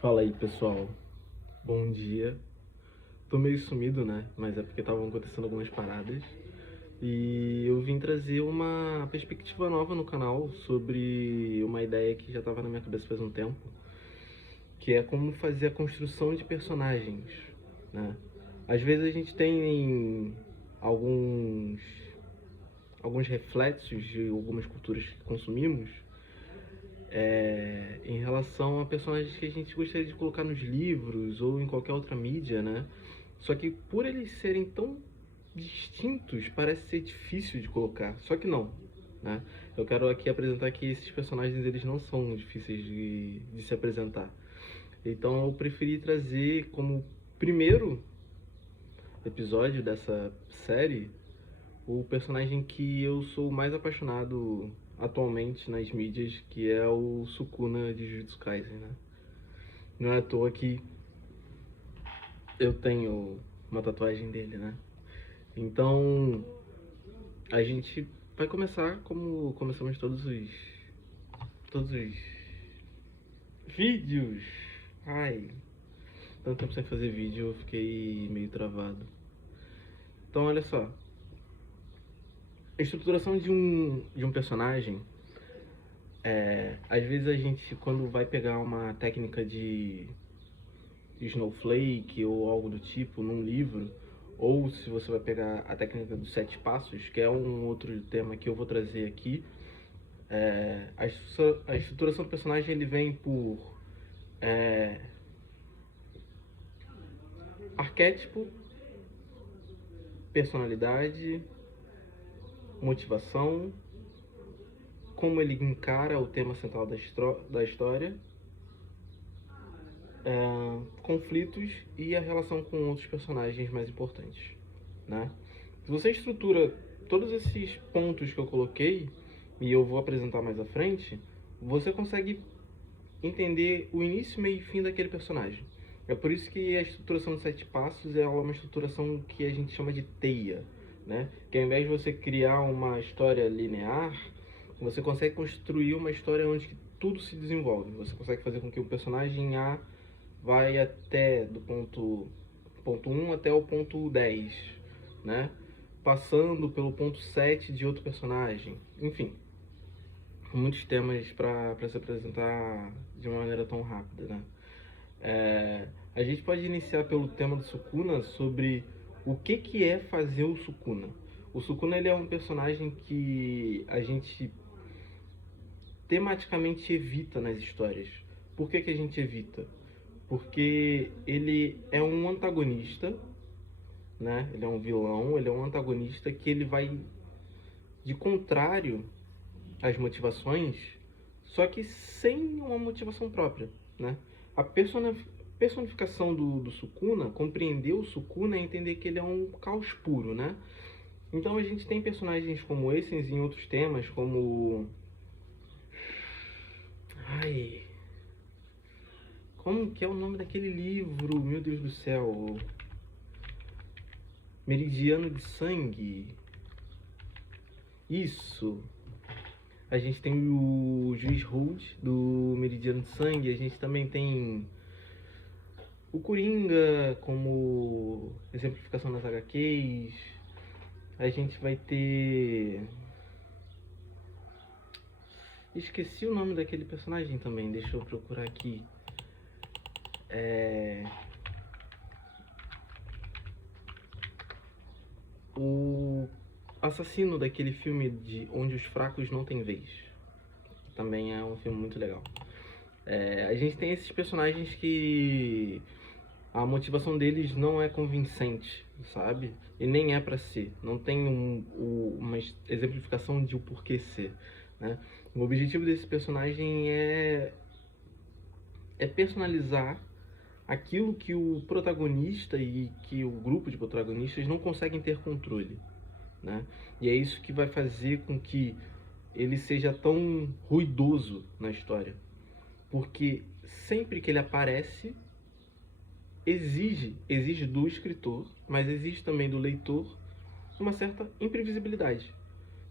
Fala aí, pessoal. Bom dia. Tô meio sumido, né? Mas é porque estavam acontecendo algumas paradas. E eu vim trazer uma perspectiva nova no canal sobre uma ideia que já estava na minha cabeça faz um tempo, que é como fazer a construção de personagens, né? Às vezes a gente tem alguns alguns reflexos de algumas culturas que consumimos em relação a personagens que a gente gostaria de colocar nos livros ou em qualquer outra mídia, né? Só que por eles serem tão distintos, parece ser difícil de colocar. Só que não, né? Eu quero aqui apresentar que esses personagens eles não são difíceis de se apresentar. Então eu preferi trazer como primeiro episódio dessa série o personagem que eu sou mais apaixonado atualmente nas mídias, que é o Sukuna de Jujutsu Kaisen, né? Não é à toa que eu tenho uma tatuagem dele, né? Então, a gente vai começar como começamos todos os vídeos. Ai, tanto tempo sem fazer vídeo, eu fiquei meio travado. Então, olha só. A estruturação de um personagem, às vezes a gente, quando vai pegar uma técnica de Snowflake ou algo do tipo num livro, ou se você vai pegar a técnica dos 7 passos, que é um outro tema que eu vou trazer aqui, a estruturação do personagem ele vem por é, arquétipo, personalidade, motivação, como ele encara o tema central da história, conflitos e a relação com outros personagens mais importantes, né? Se você estrutura todos esses pontos que eu coloquei, e eu vou apresentar mais à frente, você consegue entender o início, meio e fim daquele personagem. É por isso que a estruturação de 7 passos é uma estruturação que a gente chama de teia, né? Que ao invés de você criar uma história linear, você consegue construir uma história onde tudo se desenvolve. Você consegue fazer com que o personagem A vai até do ponto 1 até o ponto 10, né? Passando pelo ponto 7 de outro personagem. Enfim, muitos temas para se apresentar de uma maneira tão rápida, né? A gente pode iniciar pelo tema do Sukuna sobre o que é fazer o Sukuna. O Sukuna ele é um personagem que a gente tematicamente evita nas histórias. Por que a gente evita? Porque ele é um antagonista, né? Ele é um vilão, ele é um antagonista que ele vai de contrário às motivações, só que sem uma motivação própria, né? A personificação do Sukuna, compreender o Sukuna é entender que ele é um caos puro, né? Então a gente tem personagens como esses em outros temas, como... Ai... Como que é o nome daquele livro? Meu Deus do céu... Meridiano de Sangue. Isso. A gente tem o Juiz Hood do Meridiano de Sangue. A gente também tem o Coringa como exemplificação nas HQs. A gente vai ter... Esqueci o nome daquele personagem também. Deixa eu procurar aqui. O assassino daquele filme de Onde os Fracos Não Têm Vez. Também é um filme muito legal. A gente tem esses personagens que a motivação deles não é convincente, sabe? E nem é pra ser. Não tem uma exemplificação de o porquê ser, né? O objetivo desse personagem é personalizar aquilo que o protagonista e que o grupo de protagonistas não conseguem ter controle, né? E é isso que vai fazer com que ele seja tão ruidoso na história, porque sempre que ele aparece exige do escritor, mas exige também do leitor uma certa imprevisibilidade.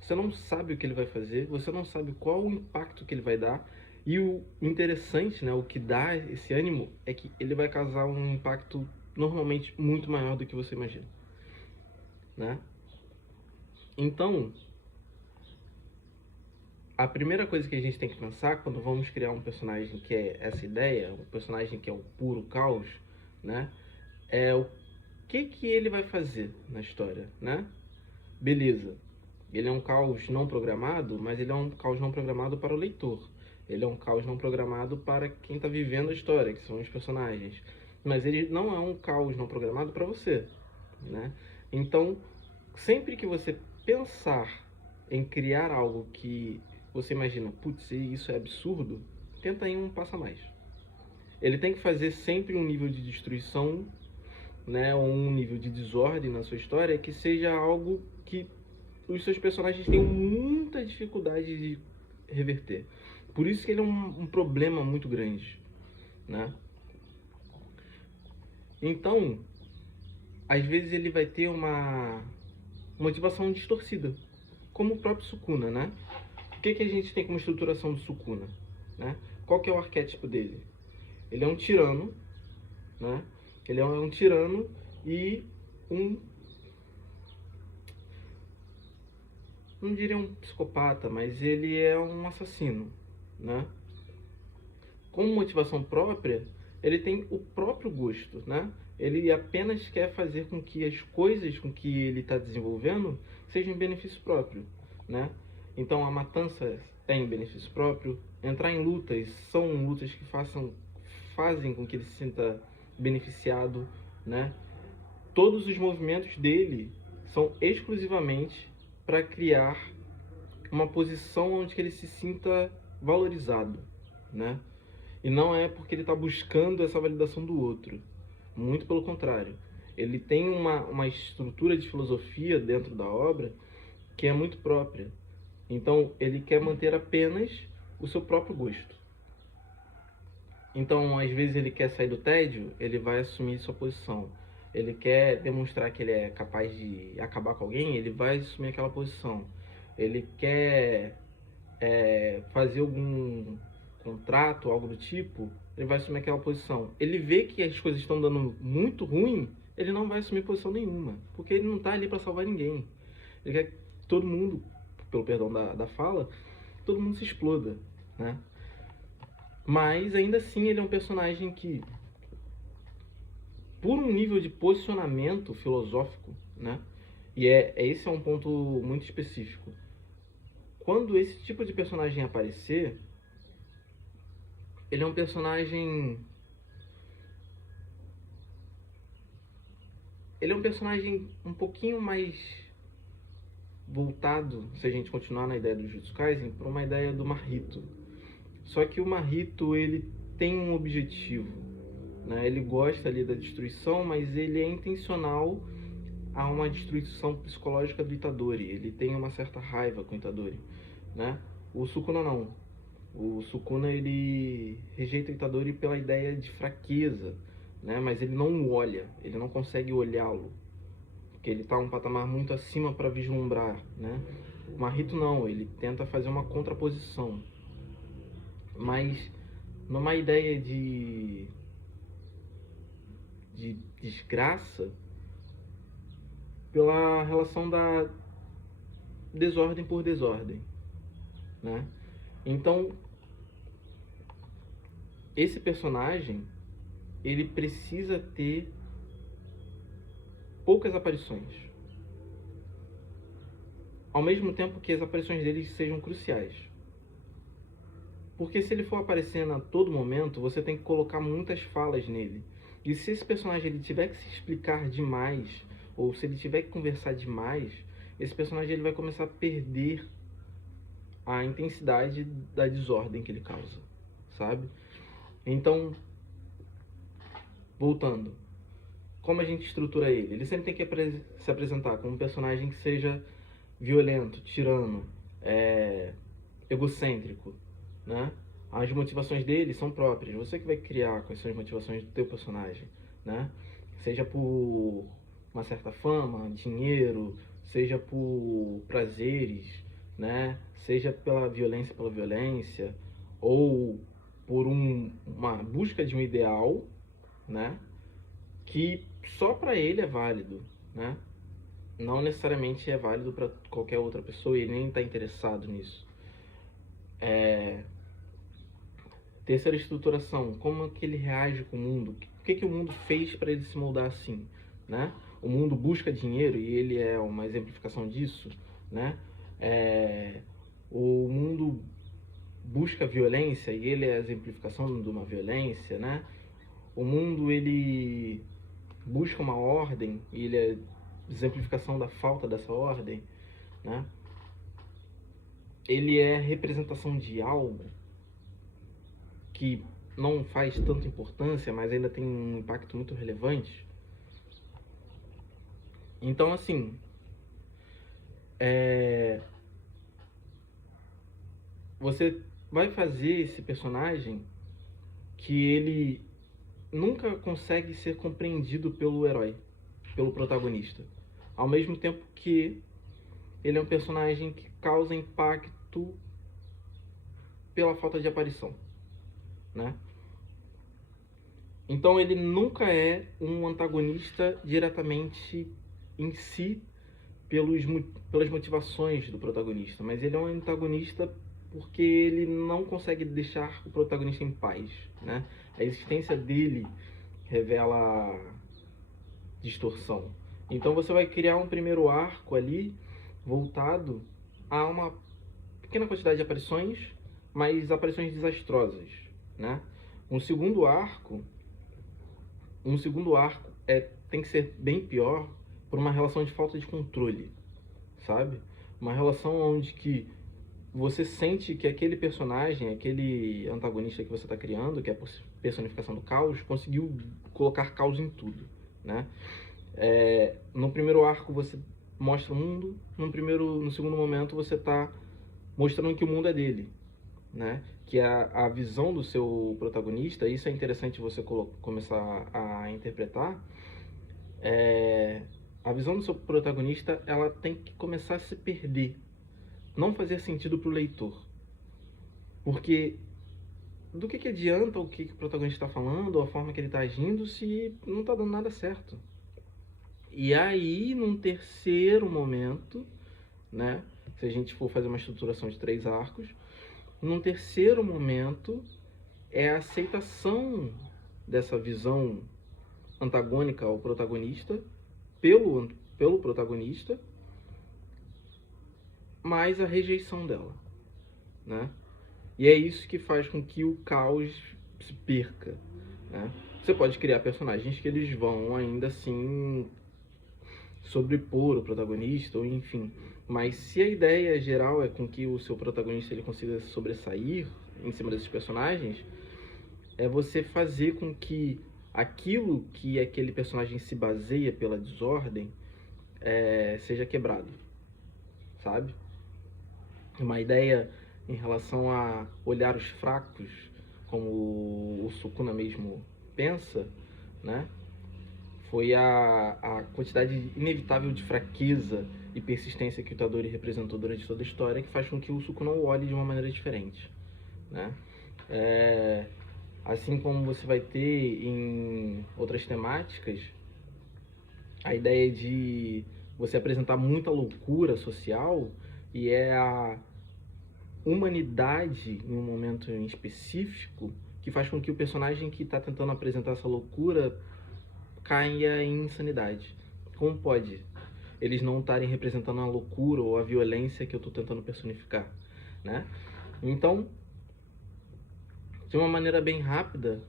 Você não sabe o que ele vai fazer, você não sabe qual o impacto que ele vai dar, E o interessante, né, o que dá esse ânimo é que ele vai causar um impacto normalmente muito maior do que você imagina, né? Então, a primeira coisa que a gente tem que pensar quando vamos criar um personagem que é essa ideia, um personagem que é o puro caos, né, é o que ele vai fazer na história, né? Beleza, ele é um caos não programado, mas ele é um caos não programado para o leitor. Ele é um caos não programado para quem está vivendo a história, que são os personagens. Mas ele não é um caos não programado para você, né? Então, sempre que você pensar em criar algo que você imagina, putz, isso é absurdo, tenta ir um passo a mais. Ele tem que fazer sempre um nível de destruição, né, ou um nível de desordem na sua história que seja algo que os seus personagens têm muita dificuldade de reverter. Por isso que ele é um problema muito grande, né? Então, às vezes ele vai ter uma motivação distorcida, como o próprio Sukuna, né? O que a gente tem como estruturação do Sukuna, né? Qual que é o arquétipo dele? Ele é um tirano, né? Ele é um tirano e um, não diria um psicopata, mas ele é um assassino, né? Com motivação própria, ele tem o próprio gosto, né? Ele apenas quer fazer com que as coisas com que ele está desenvolvendo sejam em benefício próprio, né? Então a matança é em benefício próprio, entrar em lutas são lutas que fazem com que ele se sinta beneficiado, né? Todos os movimentos dele são exclusivamente para criar uma posição onde ele se sinta valorizado, né? E não é porque ele está buscando essa validação do outro. Muito pelo contrário. Ele tem uma estrutura de filosofia dentro da obra que é muito própria. Então, ele quer manter apenas o seu próprio gosto. Então, às vezes ele quer sair do tédio, ele vai assumir sua posição. Ele quer demonstrar que ele é capaz de acabar com alguém, ele vai assumir aquela posição. Ele quer fazer algum contrato, algo do tipo, ele vai assumir aquela posição. Ele vê que as coisas estão dando muito ruim, ele não vai assumir posição nenhuma, porque ele não está ali para salvar ninguém. Ele quer que todo mundo, pelo perdão da fala, todo mundo se exploda, né? Mas ainda assim ele é um personagem que, por um nível de posicionamento filosófico, né? E esse é um ponto muito específico. Quando esse tipo de personagem aparecer, ele é um personagem. Ele é um personagem um pouquinho mais voltado, se a gente continuar na ideia do Jujutsu Kaisen, para uma ideia do Mahito. Só que o Mahito, ele tem um objetivo, né? Ele gosta ali da destruição, mas ele é intencional a uma destruição psicológica do Itadori. Ele tem uma certa raiva com o Itadori, né? O Sukuna não. O Sukuna, ele rejeita o Itadori pela ideia de fraqueza, né? Mas ele não o olha, ele não consegue olhá-lo, porque ele está um patamar muito acima para vislumbrar, né? O Mahito não, ele tenta fazer uma contraposição, mas numa ideia de desgraça pela relação da desordem por desordem, né? Então, esse personagem, ele precisa ter poucas aparições, ao mesmo tempo que as aparições dele sejam cruciais. Porque se ele for aparecendo a todo momento, você tem que colocar muitas falas nele. E se esse personagem ele tiver que se explicar demais, ou se ele tiver que conversar demais, esse personagem ele vai começar a perder a intensidade da desordem que ele causa, sabe? Então, voltando, como a gente estrutura ele? Ele sempre tem que se apresentar como um personagem que seja violento, tirano, egocêntrico, né? As motivações dele são próprias. Você que vai criar quais são as motivações do teu personagem, né? Seja por uma certa fama, dinheiro, seja por prazeres, né? Seja pela violência, ou por uma busca de um ideal, né, que só para ele é válido, né? Não necessariamente é válido para qualquer outra pessoa e ele nem está interessado nisso. Terceira estruturação, como que ele reage com o mundo? O que o mundo fez para ele se moldar assim, né? O mundo busca dinheiro e ele é uma exemplificação disso, né? O mundo busca violência e ele é a exemplificação de uma violência, né? O mundo, ele busca uma ordem e ele é exemplificação da falta dessa ordem, né? Ele é representação de algo que não faz tanta importância, mas ainda tem um impacto muito relevante. Então, assim, você vai fazer esse personagem que ele nunca consegue ser compreendido pelo herói, pelo protagonista. Ao mesmo tempo que ele é um personagem que causa impacto pela falta de aparição, né? Então ele nunca é um antagonista diretamente em si pelas motivações do protagonista, mas ele é um antagonista porque ele não consegue deixar o protagonista em paz, né? A existência dele revela distorção. Então você vai criar um primeiro arco ali voltado a uma pequena quantidade de aparições, mas aparições desastrosas, né? Um segundo arco tem que ser bem pior por uma relação de falta de controle, sabe? Uma relação onde que você sente que aquele personagem, aquele antagonista que você está criando, que é a personificação do caos, conseguiu colocar caos em tudo, né? No primeiro arco você mostra o mundo, no segundo momento você está mostrando que o mundo é dele, né? Que é a visão do seu protagonista. Isso é interessante você começar a interpretar. A visão do seu protagonista, ela tem que começar a se perder, não fazer sentido para o leitor, porque do que adianta o que o protagonista está falando, ou a forma que ele está agindo, se não está dando nada certo. E aí, num terceiro momento, né, se a gente for fazer uma estruturação de 3 arcos, num terceiro momento é a aceitação dessa visão antagônica ao protagonista pelo protagonista, mais a rejeição dela, né? E é isso que faz com que o caos se perca, né? Você pode criar personagens que eles vão ainda assim sobrepor o protagonista, ou enfim. Mas se a ideia geral é com que o seu protagonista ele consiga sobressair em cima desses personagens, é você fazer com que aquilo que aquele personagem se baseia pela desordem seja quebrado, sabe? Uma ideia em relação a olhar os fracos, como o Sukuna mesmo pensa, né? Foi a quantidade inevitável de fraqueza e persistência que o Itadori representou durante toda a história que faz com que o Sukuna o olhe de uma maneira diferente, né? Assim como você vai ter em outras temáticas, a ideia de você apresentar muita loucura social e é a humanidade em um momento em específico que faz com que o personagem que está tentando apresentar essa loucura caia em insanidade. Como pode eles não estarem representando a loucura ou a violência que eu estou tentando personificar, né? Então, de uma maneira bem rápida,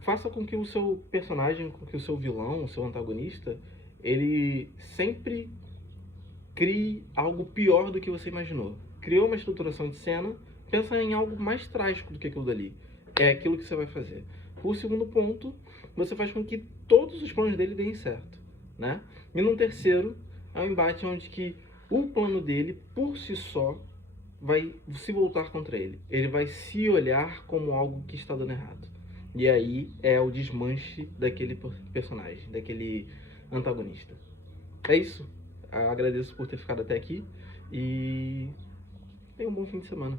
faça com que o seu personagem, com que o seu vilão, o seu antagonista, ele sempre crie algo pior do que você imaginou. Criou uma estruturação de cena, pensa em algo mais trágico do que aquilo dali. É aquilo que você vai fazer. O segundo ponto, você faz com que todos os planos dele deem certo, né? E no terceiro, é um embate onde que o plano dele, por si só, vai se voltar contra ele. Ele vai se olhar como algo que está dando errado. E aí é o desmanche daquele personagem, daquele antagonista. É isso. Agradeço por ter ficado até aqui e tenha um bom fim de semana.